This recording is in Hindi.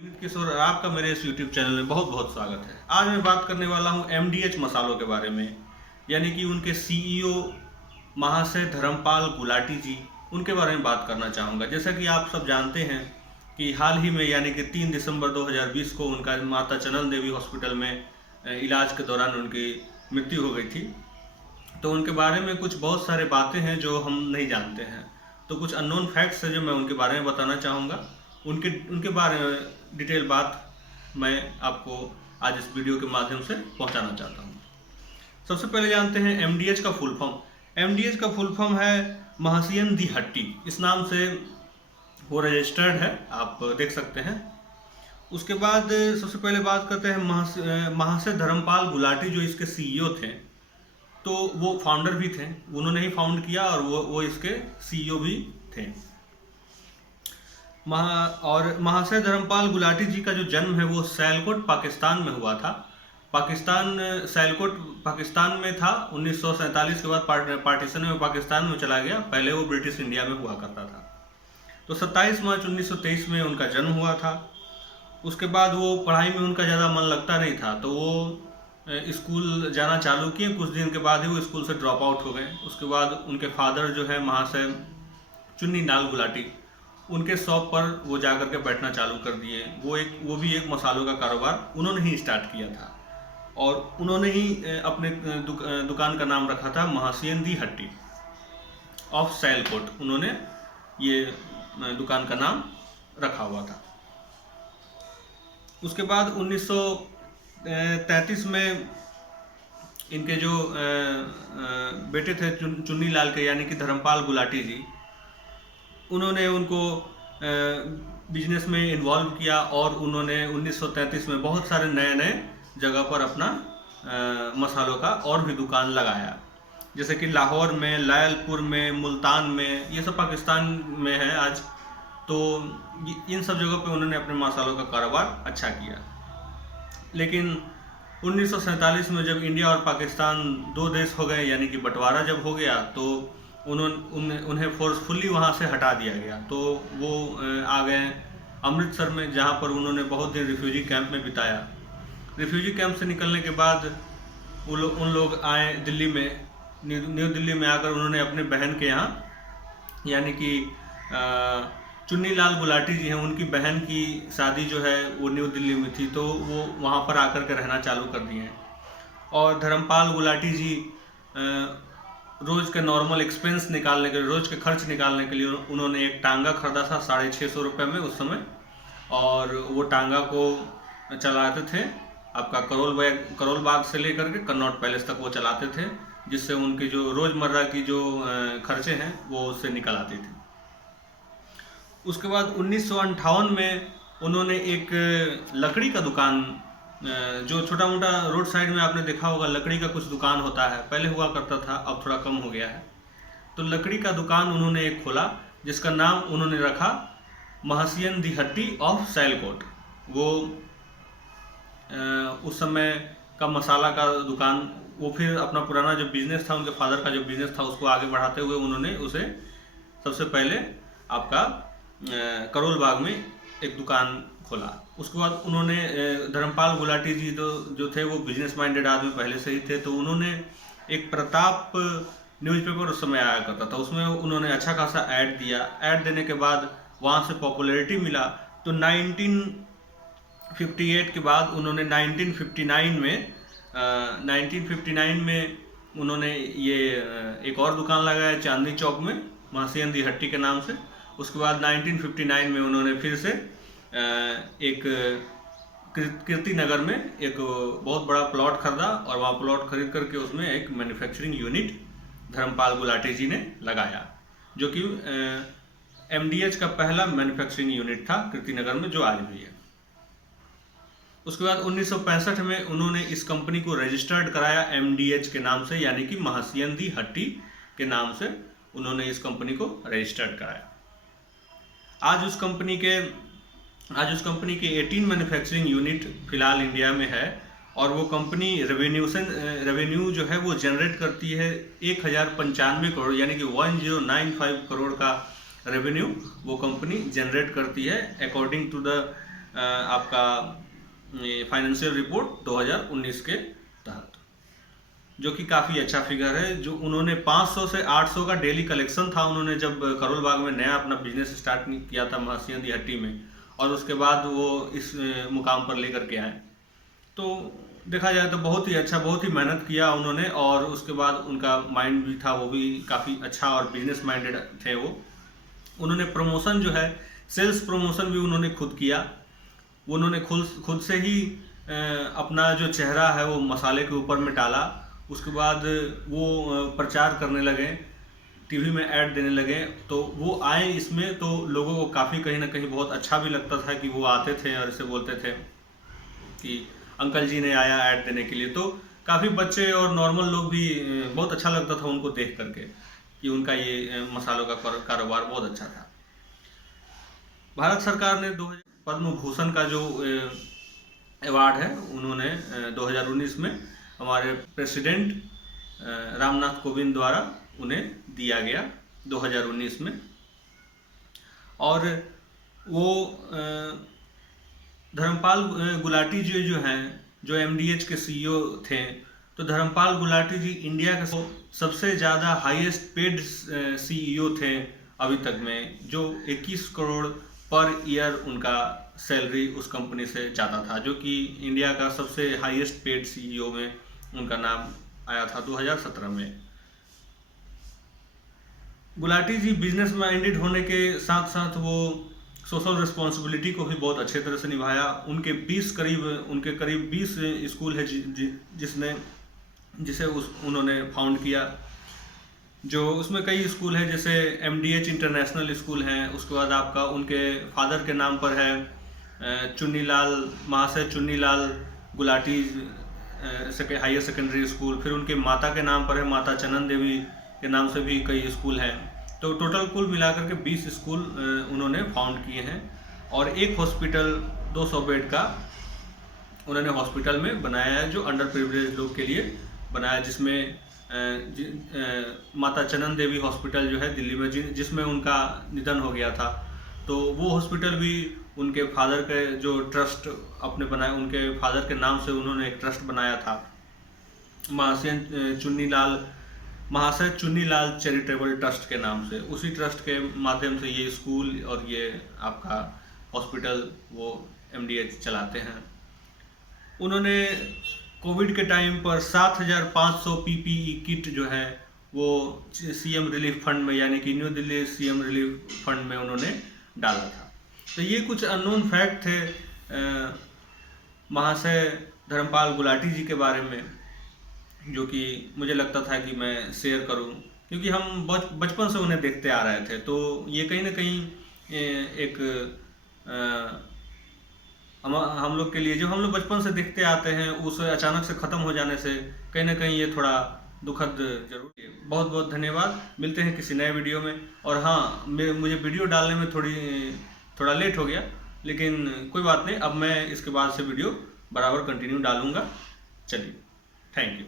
विनीत किशोर, आपका मेरे इस YouTube चैनल में बहुत बहुत स्वागत है। आज मैं बात करने वाला हूं MDH मसालों के बारे में, यानी कि उनके CEO महाशय धर्मपाल गुलाटी जी, उनके बारे में बात करना चाहूँगा। जैसा कि आप सब जानते हैं कि हाल ही में यानी कि 3 दिसंबर 2020 को उनका माता चनन देवी हॉस्पिटल में इलाज के दौरान उनकी मृत्यु हो गई थी। तो उनके बारे में कुछ बहुत सारे बातें हैं जो हम नहीं जानते हैं, तो कुछ अननोन फैक्ट्स हैं जो मैं उनके बारे में बताना चाहूँगा। उनके बारे में डिटेल बात मैं आपको आज इस वीडियो के माध्यम से पहुंचाना चाहता हूं। सबसे पहले जानते हैं MDH का फुल फॉर्म। MDH का फुल फॉर्म है महाशयन दी हट्टी, इस नाम से वो रजिस्टर्ड है, आप देख सकते हैं। उसके बाद सबसे पहले बात करते हैं महाशय धर्मपाल गुलाटी, जो इसके CEO थे। तो वो फाउंडर भी थे, उन्होंने ही फाउंड किया और वो इसके CEO भी थे। महाशय धर्मपाल गुलाटी जी का जो जन्म है वो सियालकोट पाकिस्तान में हुआ था। सियालकोट पाकिस्तान में था। 1947 के बाद पार्टीशन में पाकिस्तान में चला गया। पहले वो ब्रिटिश इंडिया में हुआ करता था। तो 27 मार्च 1923 में उनका जन्म हुआ था। उसके बाद वो पढ़ाई में उनका ज़्यादा मन लगता नहीं था, तो वो स्कूल जाना चालू किए। कुछ दिन के बाद ही वो स्कूल से ड्रॉप आउट हो गए। उसके बाद उनके फादर जो है महाशय चुन्नी लाल गुलाटी, उनके शॉप पर वो जाकर के बैठना चालू कर दिए। वो भी एक मसालों का कारोबार उन्होंने ही स्टार्ट किया था और उन्होंने ही अपने दुकान का नाम रखा था महाशयन दी हट्टी ऑफ सियालकोट। उन्होंने ये दुकान का नाम रखा हुआ था। उसके बाद 1933 में इनके जो बेटे थे चुन्नी लाल के, यानी कि धर्मपाल गुलाटी जी, उन्होंने उनको बिजनेस में इन्वॉल्व किया और उन्होंने 1933 में बहुत सारे नए जगह पर अपना मसालों का और भी दुकान लगाया, जैसे कि लाहौर में, लायलपुर में, मुल्तान में, ये सब पाकिस्तान में है आज। तो इन सब जगहों पे उन्होंने अपने मसालों का कारोबार अच्छा किया। लेकिन 1947 में जब इंडिया और पाकिस्तान दो देश हो गए, यानी कि बंटवारा जब हो गया, तो उन्हें फोर्सफुली वहाँ से हटा दिया गया। तो वो आ गए अमृतसर में, जहाँ पर उन्होंने बहुत दिन रिफ्यूजी कैंप में बिताया। रिफ्यूजी कैंप से निकलने के बाद उन लोग आए दिल्ली में। न्यू दिल्ली में आकर उन्होंने अपने बहन के यहाँ, यानी कि चुन्नी लाल गुलाटी जी हैं, उनकी बहन की शादी जो है वो न्यू दिल्ली में थी, तो वो वहाँ पर आकर के रहना चालू कर दिए हैं। और धर्मपाल गुलाटी जी रोज़ के नॉर्मल एक्सपेंस निकालने के लिए, रोज़ के खर्च निकालने के लिए उन्होंने एक टांगा खरीदा था 650 रुपये में उस समय, और वो टांगा को चलाते थे। आपका करोल बाग से लेकर के कन्नॉट पैलेस तक वो चलाते थे, जिससे उनकी जो रोज़मर्रा की जो खर्चे हैं वो उससे निकल आती थी। उसके बाद 1958 में उन्होंने एक लकड़ी का दुकान, जो छोटा मोटा रोड साइड में आपने देखा होगा लकड़ी का कुछ दुकान होता है, पहले हुआ करता था, अब थोड़ा कम हो गया है। तो लकड़ी का दुकान उन्होंने एक खोला, जिसका नाम उन्होंने रखा महाशयन दी हट्टी ऑफ सियालकोट। वो उस समय का मसाला का दुकान, वो फिर अपना पुराना जो बिजनेस था, उनके फादर का जो बिजनेस था, उसको आगे बढ़ाते हुए उन्होंने उसे सबसे पहले आपका करोल बाग में एक दुकान खोला। उसके बाद उन्होंने धर्मपाल गुलाटी जी जो थे वो बिजनेस माइंडेड आदमी पहले से ही थे, तो उन्होंने एक प्रताप न्यूज़पेपर उस समय आया करता था, उसमें उन्होंने अच्छा खासा ऐड दिया। ऐड देने के बाद वहाँ से पॉपुलैरिटी मिला। तो 1958 के बाद उन्होंने 1959 में उन्होंने ये एक और दुकान लगाया चांदनी चौक में महाशयन दी हट्टी के नाम से। उसके बाद 1959 में उन्होंने फिर से एक कीर्ति नगर में एक बहुत बड़ा प्लॉट खरीदा और वहाँ प्लॉट खरीद करके उसमें एक मैन्युफैक्चरिंग यूनिट धर्मपाल गुलाटी जी ने लगाया, जो कि MDH का पहला मैन्युफैक्चरिंग यूनिट था कीर्ति नगर में, जो आज भी है। उसके बाद 1965 में उन्होंने इस कंपनी को रजिस्टर्ड कराया MDH के नाम से, यानी कि महाशयन दी हट्टी के नाम से उन्होंने इस कंपनी को रजिस्टर्ड कराया। आज उस कंपनी के 18 मैन्युफैक्चरिंग यूनिट फिलहाल इंडिया में है, और वो कंपनी रेवेन्यू जो है वो जनरेट करती है 1095 करोड़, यानी कि 1095 करोड़ का रेवेन्यू वो कंपनी जनरेट करती है, अकॉर्डिंग टू द आपका फाइनेंशियल रिपोर्ट 2019 के तहत, जो कि काफ़ी अच्छा फिगर है। जो उन्होंने 500 से 800 का डेली कलेक्शन था उन्होंने जब करोल बाग में नया अपना बिजनेस स्टार्ट किया था महासियां दी हट्टी में, और उसके बाद वो इस मुकाम पर लेकर के आए। तो देखा जाए तो बहुत ही अच्छा, बहुत ही मेहनत किया उन्होंने, और उसके बाद उनका माइंड भी था वो भी काफ़ी अच्छा और बिजनेस माइंडेड थे वो। उन्होंने प्रमोशन जो है, सेल्स प्रमोशन भी उन्होंने खुद किया। उन्होंने खुद से ही अपना जो चेहरा है वो मसाले के ऊपर में डाला। उसके बाद वो प्रचार करने लगे, टीवी में ऐड देने लगे। तो वो आए इसमें, तो लोगों को काफ़ी कहीं ना कहीं बहुत अच्छा भी लगता था कि वो आते थे और इसे बोलते थे कि अंकल जी ने आया ऐड देने के लिए। तो काफ़ी बच्चे और नॉर्मल लोग भी बहुत अच्छा लगता था उनको देख करके कि उनका ये मसालों का कारोबार बहुत अच्छा था। भारत सरकार ने पद्म भूषण का जो अवार्ड है उन्होंने 2019 में हमारे प्रेसिडेंट रामनाथ कोविंद द्वारा उन्हें दिया गया 2019 में। और वो धर्मपाल गुलाटी जी जो हैं, जो MDH के CEO थे, तो धर्मपाल गुलाटी जी इंडिया के सबसे ज़्यादा हाईएस्ट पेड CEO थे अभी तक में, जो 21 करोड़ पर ईयर उनका सैलरी उस कंपनी से जाता था, जो कि इंडिया का सबसे हाईएस्ट पेड CEO में उनका नाम आया था 2017 में। गुलाटी जी बिजनेस माइंडेड होने के साथ साथ वो सोशल रिस्पॉन्सिबिलिटी को भी बहुत अच्छे तरह से निभाया। उनके करीब 20 स्कूल है जिसे उन्होंने फाउंड किया, जो उसमें कई स्कूल है जैसे MDH इंटरनेशनल स्कूल हैं। उसके बाद आपका उनके फादर के नाम पर है महाशय Chunnilal Gulati higher secondary school. फिर उनके माता के नाम पर है माता चनन देवी के नाम से भी कई स्कूल हैं। तो टोटल कुल मिलाकर के 20 स्कूल उन्होंने फाउंड किए हैं, और एक हॉस्पिटल 200 बेड का उन्होंने हॉस्पिटल में बनाया है, जो अंडर प्रिविलेज लोग के लिए बनाया, जिसमें माता चनन देवी हॉस्पिटल जो है दिल्ली में, जिसमें उनका निधन हो गया था। तो वो हॉस्पिटल भी उनके फादर के जो ट्रस्ट अपने बनाए, उनके फादर के नाम से उन्होंने एक ट्रस्ट बनाया था, महाशय चुन्नीलाल चैरिटेबल ट्रस्ट के नाम से। उसी ट्रस्ट के माध्यम से ये स्कूल और ये आपका हॉस्पिटल वो MDH चलाते हैं। उन्होंने कोविड के टाइम पर 7,500 PPE किट जो है वो CM रिलीफ फंड में, यानी कि new Delhi CM relief fund में उन्होंने डाला था। तो ये कुछ अननोन फैक्ट थे महाशय धर्मपाल गुलाटी जी के बारे में, जो कि मुझे लगता था कि मैं शेयर करूं, क्योंकि हम बचपन से उन्हें देखते आ रहे थे। तो ये कहीं ना कहीं एक हम लोग के लिए, जो हम लोग बचपन से देखते आते हैं, उस अचानक से ख़त्म हो जाने से कहीं ना कहीं ये थोड़ा दुखद जरूर है। बहुत बहुत धन्यवाद, मिलते हैं किसी नए वीडियो में। और हाँ, मुझे वीडियो डालने में थोड़ा लेट हो गया, लेकिन कोई बात नहीं, अब मैं इसके बाद से वीडियो बराबर कंटिन्यू डालूँगा। चलिए, थैंक यू।